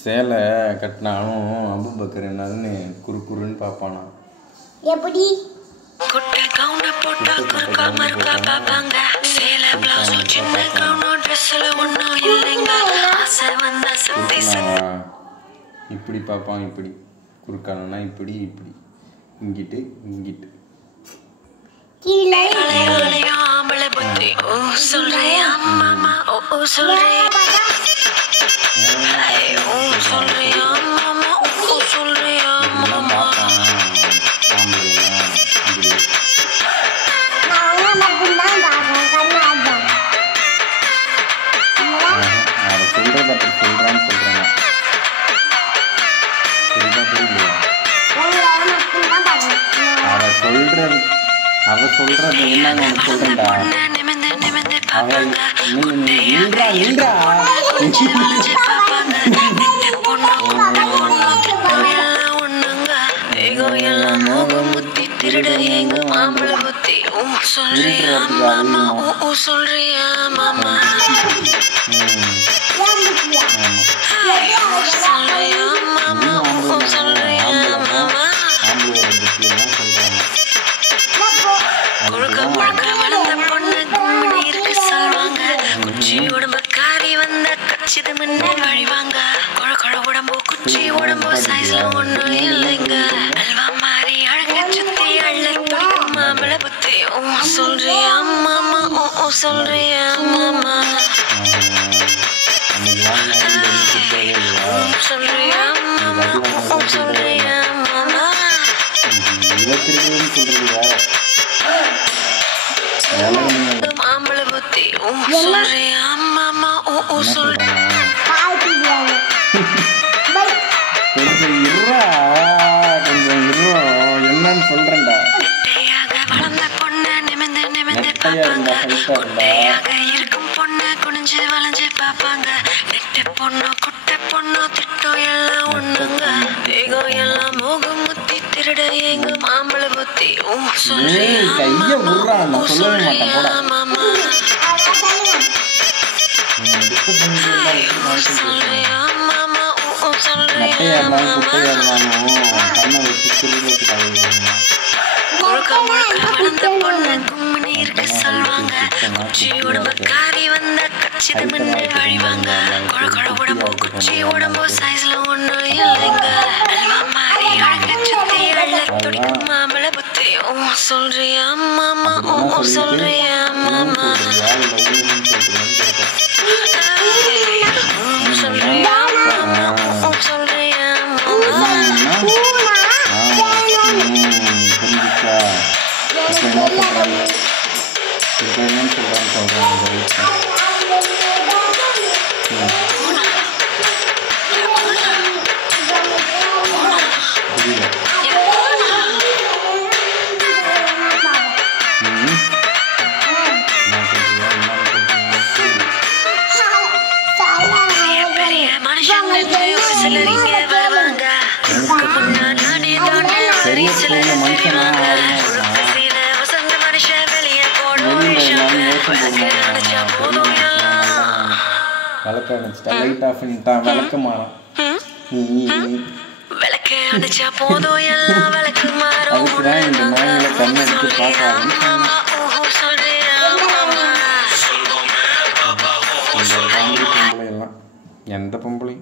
சேலை கட்டினாலும் அபூபக்கர் என்னதுன்னு குறுன்னு பார்ப்பானா. எப்படி குட்டை கவுன போட்டா குறுக்கா மறுக்கா பாப்பாங்க. சேலை பிளவுஸ் சின்ன கவுன ட்ரெஸ்ல ஒன்றும் இல்லைங்க. ஆசை வந்தா சுத்தி இப்படி பார்ப்பான். இப்படி குறுக்கானா இப்படி இப்படி இங்கிட்டு இங்கிட்டு கீழே ஆம்பளை புத்தி. ஓ சொல்றியா மாமா? ஓ சொல்றியா? ஓ சொல்றியா மாமா? ஓ சொல்றியா மாமா? அவ சொல்றது என்னன்னு சொல்றேன்டா. திருட எங்க மாம்பழ புத்தி. ஓ சொல்றியா மாமா? ஓ சொல்றியா மாமா? சொல்றியா மாமா? ஓ சொல்றியா மாமா? முழுக்க முழுக்க வளர்ந்த பொண்ணு கும்மி இருக்கு சொல்வாங்க. குச்சி உடம்பு காரி வந்த கச்சிது முன்னே வழிவாங்க. குழ குழ உடம்போ குச்சி உடம்போ சைஸ்ல ஒண்ணும் இல்லைங்க. அல்வா மாறி அழக சுத்தி அள்ள துடிக்கும் மாம்பழ புத்தி. ஓ சொல்றியா மாமா? ஓ சொல்றியா மாமா? சொல்றியா மாமா? ஓ சொல்றியா மாமா? மாம்பழ புத்தி. ஓ சொல்றியா மாமா? ஓ சொல்றியா? என்னன்னு சொல்றேன்டா. வளர்ந்த பொண்ணு நிமிந்து நிமிந்து பாப்பாங்க. குட்டையாக இருக்கும் பொண்ணு குனிஞ்சு வளைஞ்சு பாப்பாங்க. நெட்ட பொண்ணு குட்டை பொண்ணு திட்டம் எல்லாம் ஒண்ணுங்க. தேகம் எல்லாம் மோகம் முத்தி திருட எங்க மாம்பழ புத்தி. ஓ சொல்றியா மாமா? ஓ சொல்றியா மாமா? சொல்றியா மாமா? ஓ சொல்றியா மாமா? முழுக்க முழுக்க வளர்ந்த பொண்ணு கும்மி இருக்கு சொல்வாங்க. குச்சி உடம்பு காரி வந்த கச்சிது முன்னே வழிவாங்க. குழ குழ உடம்போ குச்சி உடம்போ சைஸ்ல ஒண்ணும் இல்லைங்க. அல்வா மாறி அழக சுத்தி அள்ள துடிக்கும் மாம்பழ புத்தி. ஓ சொல்றியா மாமா? ஓ சொல்றியா மாமா? சொல்றியா மாமா? ஓ சொல்றியா மாமா? விளக்கு அடிச்சா போதும் எல்லாம் விளக்கு மாறும். எந்த பொம்பளை